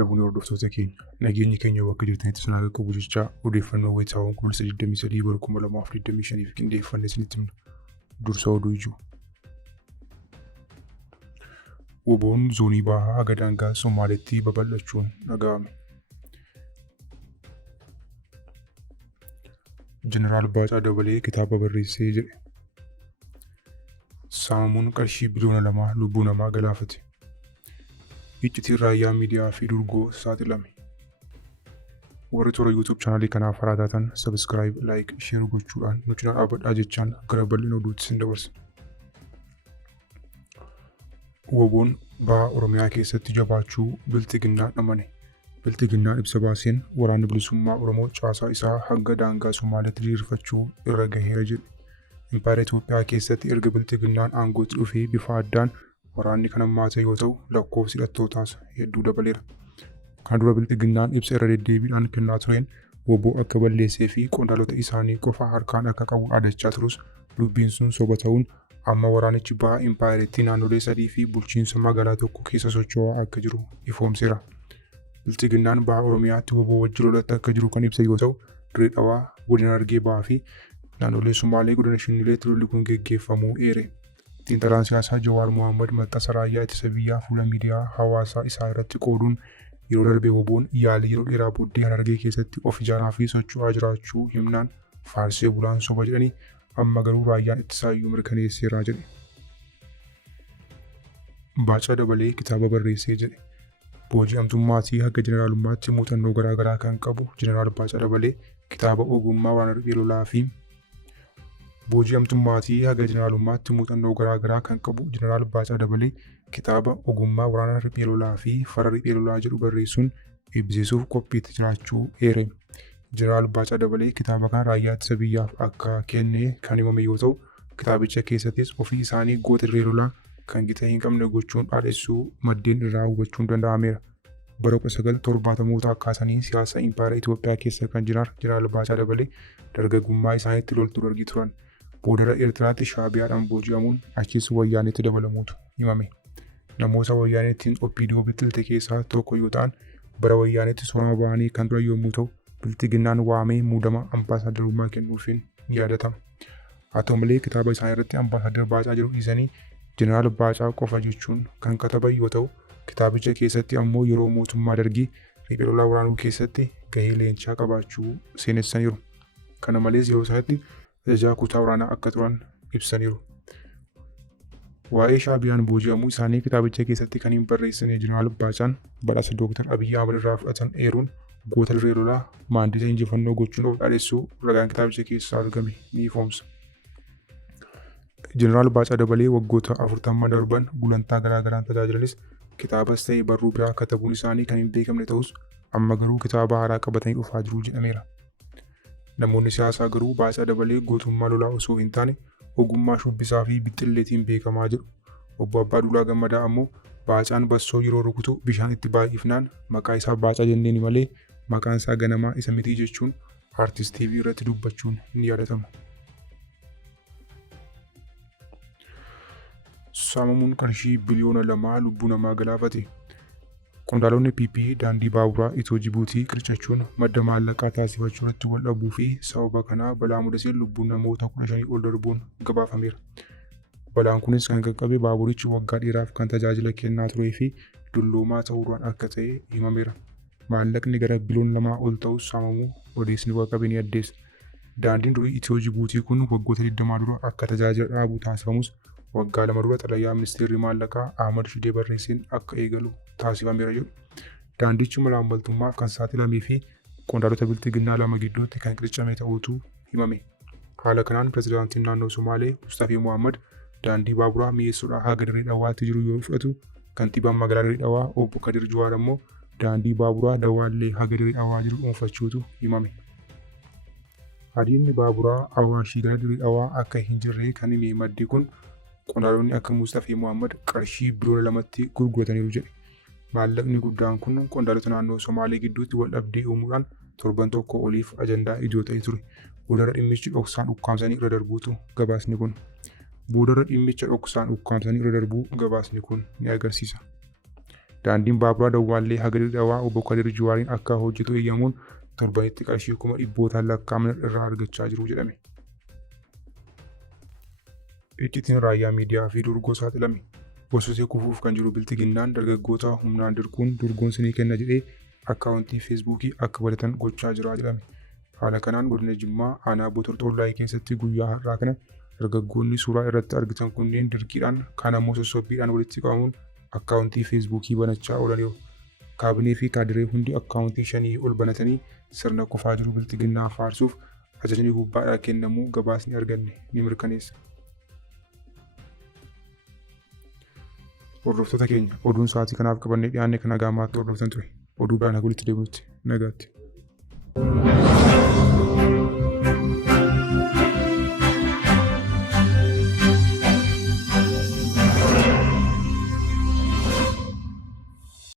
qabuun hordoftoota keenya nageenyi keenya bakka jirtanitti sanaa qabu jechaa odeeffannoo wayitaawwan 2023 qindeeffannee isinitti himna. Dursa oduu ijoo. Woboon zoonii bahaa haga daangaa Somaaleetti babal'achuun dhaga'ame. Jeneraal Baacaa Dabalee kitaaba barreessee jedhe. Saamamuun qarshii biliyoona 2 lubbuu namaa galaafate. Iccitiin raayyaa miidiyaa fi durgoo saaxilame. Warri toora YouTube chaanalii kanaaf haaraa taatan subscribe, like, share gochuudhaan nu cinaa dhaabadhaa jechaan gara bal'ina oduutti sin dabarsa. Woboon baha Oromiyaa keessatti jabaachuu Bilxiginnaan amane. Bilxiginnaan ibsa baaseen waraanni bilisummaa Oromoo caasaa isaa hanga daangaa Somaaleetti diriirfachuu irra gaheera jedhe. Impaayera Itoophiyaa keessatti erga Bilxiginnaan aangootti dhufee bifa addaan waraanni kan hammaate yoo ta'u lakkoofsi hidhattootaas hedduu dabaleera. Kana dura Bilxiginnaan ibsa irra deddeebiidhaan kennaa tureen woboo akka balleessee fi qondaalota isaanii qofa harkaan akka qabu dhaadachaa turus dubbiin sun soba ta'uun amma waraanichi baha impaayereetti naannolee 3 fi bulchiinsa magaalaa tokko keessa socho'aa akka jiru ifoomseera. Bilxiginnaan baha Oromiyaatti woboo wajjin lolatti akka jiru kan ibsa yoo ta'u Dirree Dhawaa, Godina Harargee Bahaa fi naannolee Sumaalee Godina Shinileetti lolli kun geggeeffamuu eere. Xiinxalaan siyaasaa Jawaar Mohaammed maxxansa raayyaa ittisa biyyaa fuula miidiyaa hawaasaa isaa irratti qooduun yeroo darbe woboon yaalii yeroo dheeraa booddee Harargee keessatti of ijaaraa fi socho'aa jiraachuu himnaan faarsee bulaan soba jedhanii amma garuu raayyaan ittisaayyuu mirkaneesseeraa jedhe. Baacaa Dabalee kitaaba barreessee jedhe. Booji'amtummaatii haga jeneraalummaatti muuxannoo garaagaraa kan qabu Jeneraal Baacaa Dabalee kitaaba ogummaa waraana riphee lolaa fi Booji'amtummaatii haga jeneraalummaatti muuxannoo garaagaraa kan qabu Jeneraal Baacaa Dabalee kitaaba ogummaa waraana riphee lolaa fi fara riphee lolaa jedhu barreessuun eebbisiisuuf qophiitti jiraachuu eere. Jeneraal Baacaa Dabalee kitaaba kana raayyaa ittisa biyyaaf akka kenne kan himame yoo ta'u kitaabicha keessattis ofii isaanii goota riphee lolaa kan gita hin qabne gochuun dhaadhessuu maddeen irraa hubachuun danda'ameera. Bara 1970 kaasanii siyaasa impaayera Itoophiyaa keessa kan jiran Jeneraal Baacaa Dabalee dargaggummaa isaaniitti loltuu dargii turan. Boodara Eertiraatti Shaabiyaadhaan booji'amuun achiis Wayyaaneetti dabalamuutu himame. Namoota Wayyaaneettiin OPDO bittilte keessaa tokko yoo ta'an bara Wayyaaneetti soorama ba'anii kan turan yommuu ta'u Bilxiginnaan waamee muudama ambaasaaddarummaa kennuufiin ni yaadatama. Haa ta'u malee kitaaba isaanii irratti ambaasaadar Baacaa jedhu dhiisanii Jeneraal Baacaa qofa jechuun kan kataban yoo ta'u kitaabicha keessatti ammoo yeroo mootummaa dargii riphee lolaa waraanuu keessatti gahee leencaa qabaachuu seenessaniiru. Kana malees yeroo isaatti ajajaa kutaa waraanaa akka turan ibsaniiru. Waa'ee Shaabiyaan booji'amuu isaanii kitaabicha keessatti kan hin barreessine Jeneraal Baacaan badhaasa Dooktar Abiyyi Ahmad irraa fudhatan eeruun goota riphee lolaa maandisa injifannoo gochuun of dhaadhessuu ragaan kitaabicha keessaa argame ni ifoomsa. Jeneraal Baacaa Dabalee waggoota 40 darban gulantaa garaagaraan tajaajilanis kitaabas ta'ee barruu biraa katabuun isaanii kan hin beekamne ta'us amma garuu kitaaba haaraa qabatanii dhufaa jiru jedhameera. Namoonni siyaasaa garuu Baacaa Dabalee gootummaa lolaa osoo hin taane ogummaa shubbisaa fi bixxilleetiin beekamaa jedhu. Obbo Abbaaduulaa Gammadaa ammoo Baacaan bassoo yeroo rukutu bishaan itti baay'ifnaan maqaa isaa Baacaa jenneeni malee maqaan isaa ganamaa isa miti jechuun Artist TV irratti dubbachuun ni yaadatama. Saamamuun qarshii biliyoona 2 lubbuu namaa galaafate. Qondaalonni PP daandii baaburaa Itoo Jibuutii qircachuun madda maallaqaa taasifachuu irratti wal dhabuu fi sababa kanaa balaa mudaseen lubbuun namoota 15 ol darbuun gabaafameera. Balaan kunis kan qaqqabe baaburichi waggaa dheeraaf kan tajaajila kennaa turee fi dulloomaa ta'uudhaan akka ta'e himameera. Maallaqni gara biliyoona 2 ol ta'us saamamuu odeessni qaqqabe ni addeessa. Daandiin durii Itoo Jibuutii kun waggoota 20 dura akka tajaajila dhaabu taasifamus waggaa 2 dura xalayaa ministeerri maallaqaa Ahmad Shidee barreesseen akka eegalu taasifameera jedhu. Daandichi malaammaltummaaf kan saaxilamee fi qondaalota Bilxiginnaa 2 gidduutti kan qircame ta'uutu himame. Haala kanaan pirezidaantiin naannoo Somaalee Mustafii Mohaammed daandii baaburaa mi'eessuudhaan haga Dirree Dhawaatti jiru yoo fudhatu kantiibaan magaalaa Dirree Dhawaa Obbo Kadir Juwaar ammoo daandii baaburaa Dawaallee haga Dirree Dhawaa jiru dhuunfachuutu himame. Hadiidni baaburaa Awaashii gara Dirree Dhawaa akka hin jirre kan hime maddi kun qondaalonni akka Mustafii Mohaammed qarshii biliyoona 2tti gurgurataniiru jedhe. Maallaqni guddaan kun qondaalota naannoo Somaalee gidduutti wal dhabdee uumuudhaan torban tokko oliif ajandaa ijoo ta'e ture. Boodara dhimmichi dhoksaan ukkaamsanii irra darbuutu gabaasni kun. Boodara dhimmicha dhoksaan ukkaamsanii irra darbuu gabaasni kun ni agarsiisa. Daandiin baaburaa Dawwaallee haga Dirree obbo Kadir Jawaariin akka hojjetu eeyyamuun torbanitti qarshii 100,000 lakkaa'aman irraa argachaa jiru jedhame. Iccitiin raayyaa miidiyaa fi dorgoo saaxilame. Bososee kufuuf kan jiru Bilxiginnaan dargaggoota humnaan dirquun dorgoon sinii kenna jedhee akkaawuntii feesbuukii akka balatan gochaa jira jedhame. Haala kanaan godina Jimmaa aanaa Botortollaayii keessatti guyyaa har'aa kana dargaggoonni suuraa irratti argitan kunneen dirqiidhaan kaan ammoo sossobbiidhaan walitti qabamuun akkaawuntii feesbuukii banachaa oolaniiru. Kaabinee fi kaadiree hundi akkaawuntii 5 ol banatanii sirna kufaa jiru Bilxiginnaa faarsuuf ajajni gubbaadhaa kennamuu gabaasni arganne ni mirkaneessa. Hordoftoota keenya oduun sa'aatii kanaaf qabannee dhiyaanne kan nagaa maatti hordoftan ture. Oduudhaan haguulitti deebinutti nagaatti.